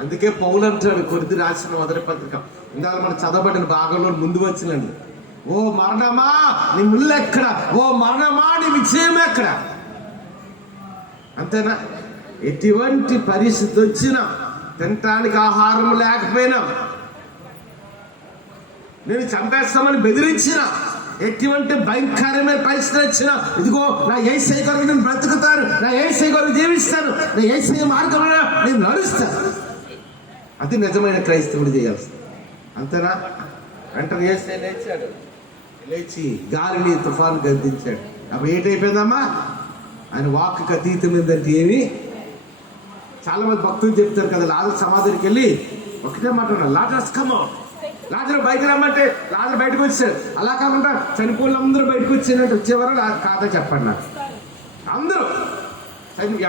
అందుకే పౌలు అంటాడు కొరింథీ రాసిన మొదటి పత్రిక, ఇందాక మనం చదవబడిన భాగంలో ముందు వచ్చినండి, ఓ మరణమా నీ ముళ్ళు ఎక్కడ, ఓ మరణమా నీ విజయం ఎక్కడ? అంతేనా? ఎటువంటి పరిస్థితి వచ్చినా, తినటానికి ఆహారం లేకపోయినా, నేను చంపేస్తామని బెదిరించిన, ఎటువంటి భయంకరమైన పరిస్థితి వచ్చినా, ఇదిగో నా యేసయ్య కొరకు నేను బ్రతుకుతాను, నా యేసయ్య కొరకు జీవిస్తాను, నా యేసయ్య మార్గంలో నేను నడుస్తాను. అది నిజమైన క్రైస్తవుడు చేయాల్సింది. అంతేనా? వెంటనే యేసయ్య లేచి గాలిని, తుఫాను గద్దించాడు. అప్పుడు ఏంటైపోయిందమ్మా? ఆయన వాక్కు అతీతమైందంటే ఏమి? చాలా మంది భక్తులు చెప్తారు కదా, లాజరు సమాధికి వెళ్ళి ఒకటే మాట, లాజరస్ కమ్ అవుట్, లాజరు బయటకు రమ్మంటే లాజరు బయటకు వచ్చాడు. అలా కాకుండా చనిపోయిన అందరూ బయటకు వచ్చినట్టు వచ్చేవారు కాదా చెప్పండి నాకు. అందరూ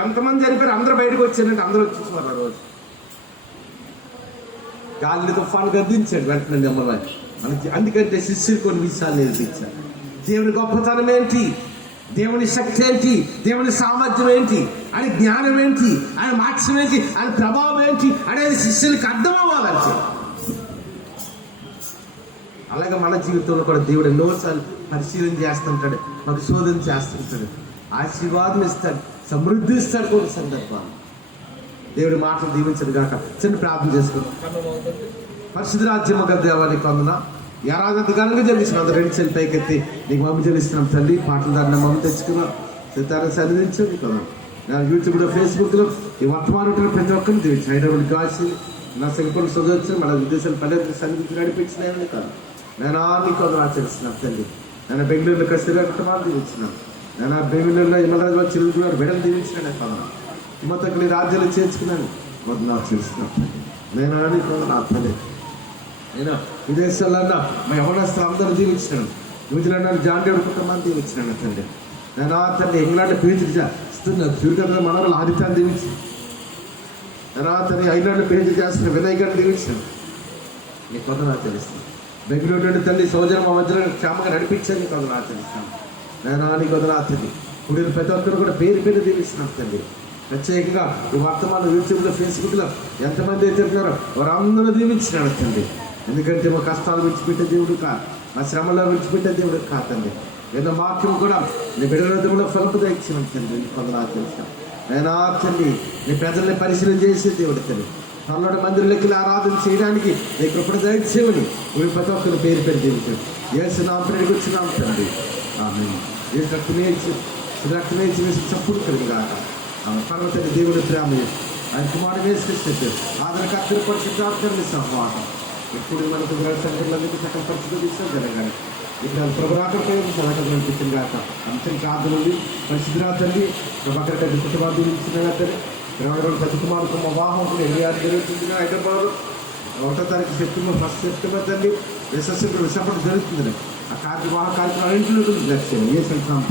ఎంతమంది చనిపోయారు, అందరూ బయటకు వచ్చారంటే అందరూ వచ్చేసేవారు ఆ రోజు. గాలిని, తుఫాను గద్దించాడు వెంటనే నెమ్మది. మనకి అందుకంటే శిష్యులు కొన్ని విషయాలు నేర్పించారు. దేవుని గొప్పతనం ఏంటి, దేవుని శక్తి ఏంటి, దేవుని సామర్థ్యం ఏంటి, ఆయన జ్ఞానం ఏంటి, ఆయన మాత్యం ఏంటి, ఆయన ప్రభావం ఏంటి అనేది శిష్యులకి అర్థం అవ్వాలంటే. అలాగే మన జీవితంలో కూడా దేవుడు ఎన్నోసార్లు పరిశీలన చేస్తుంటాడు, పరిశోధన చేస్తుంటాడు, ఆశీర్వాదం ఇస్తాడు, సమృద్ధి ఇస్తాడు కొన్ని సందర్భాలు. దేవుడి మాటలు దీవించడు గాక. చిన్న ప్రార్థన చేసుకుంటాం. పరిశుద్ధ రాజ్యము గల దేవానికి వందన. ఈ ఆరాధన ఘనంగా జరిగిస్తున్నాం. అందరూ 2 చేతులు పైకెత్తి నీకు మమ్మ చెల్లిస్తున్నాం తండ్రి. పాటల దాన్ని మమ్మ తెచ్చుకున్నాం, సితారా చదివించండి కదా. నా యూట్యూబ్లో, ఫేస్బుక్లో ఈ వర్తమానం ప్రతి ఒక్కరిని దీవించి హైదరాబాద్ కాల్సి నా సెల్ఫోన్ చదవచ్చు, మన విదేశాలు పల్లెటూరు సన్నిధి నడిపించినాయని కాదు. నేను నీకు వందన ఆచరిస్తున్నాను తండ్రి. నేను బెంగళూరులో కష్టపడి దీవించినాను. నేను బెంగళూరులో హిమరాజులో చిరుగుతున్నారు బిడ్డలు దీవించినాను కదా. హిమతకులు రాజ్యాలు చేర్చుకున్నాను వందన ఆచరిస్తున్నాను. నేను నీకు వందన ఆత్మలే. నేను విదేశాలన్నా మా యవనస్తులు అందరూ దీవించినాను. న్యూజిలాండ్ జాండేడు కుటుంబాన్ని దీవించినాను తండ్రి. నేను తండ్రి ఇంగ్లాండ్ పీహెచ్డీ చేస్తున్నారు సూర్యకర్ణ మనవలు ఆదిత్యాన్ని దీవించి, నేను తండ్రి ఐర్లాండ్ పీహెచ్డీ చేస్తున్న వినయ్ గారిని దీవించాను. నీకు వందన ఆచరిస్తాను. బెంగళూరు నుండి తల్లి సోజన మా మధ్యలో క్షేమంగా నడిపించాను. నీకు వందన ఆచరిస్తాను. నేను నీకు వందన తండ్రి. ఇప్పుడు ప్రతి ఒక్కరు కూడా పేరు పేరు దీవిస్తున్నాను తండ్రి. ప్రత్యేకంగా ఈ వర్తమానం యూట్యూబ్లో, ఫేస్బుక్లో ఎంతమంది అయితే ఉంటున్నారో వారందరూ దీవించినాడు తండ్రి. ఎందుకంటే మా కష్టాలు విడిచిపెట్టే దేవుడు కాదు, మా శ్రమలో విడిచిపెట్టే దేవుడు కాదండి. ఏదో వాక్యం కూడా నీ బిడ్డల ఫలపు దయచేయమని తండ్రి. నీకు వందన ఆచరిస్తాను. నేను తండ్రి నీ ప్రజల్ని పరిశీలన చేసే దేవుడు తండ్రి. త్వరలో మందిరంలోకి వెళ్ళి ఆరాధన చేయడానికి నీ కృపణ దయచేయమని మీరు ప్రతి ఒక్కరు పేరు పెట్టి జీవించండి. యేసు నామమున కూర్చున్నాం తండ్రి. ఆమేన్. యేసు రక్తమే వేసి చప్పుడు కలిగాక ఆమె పర్వతని దేవుని ప్రేమ ఆయన కుమారుడు వేసుకొచ్చేది ఆదరకర్తృ పరిశుద్ధాత్మని సహవాసం ఎప్పుడు మనకు సంఘటనలకి సకల పరిస్థితులు ఇస్తాం జరగాలి. ఇక్కడ ప్రభురాకపై సహకారం అనిపించింది కాక అంశం కాదులండి పరిశుద్ధిరాతండి ప్రభాకర్ కుటుంబాలు ఇచ్చిన తండ్రి 22 సత్యకుమారుకు వివాహం 26 జరుగుతుంది హైదరాబాద్ 1వ తారీఖు సెప్టెంబర్ తండ్రి యశస్సు విశాఖపట్నం జరుగుతుంది. ఆ వివాహ కార్యక్రమం ఇంట్లో లక్ష్యం ఏ సంస్థ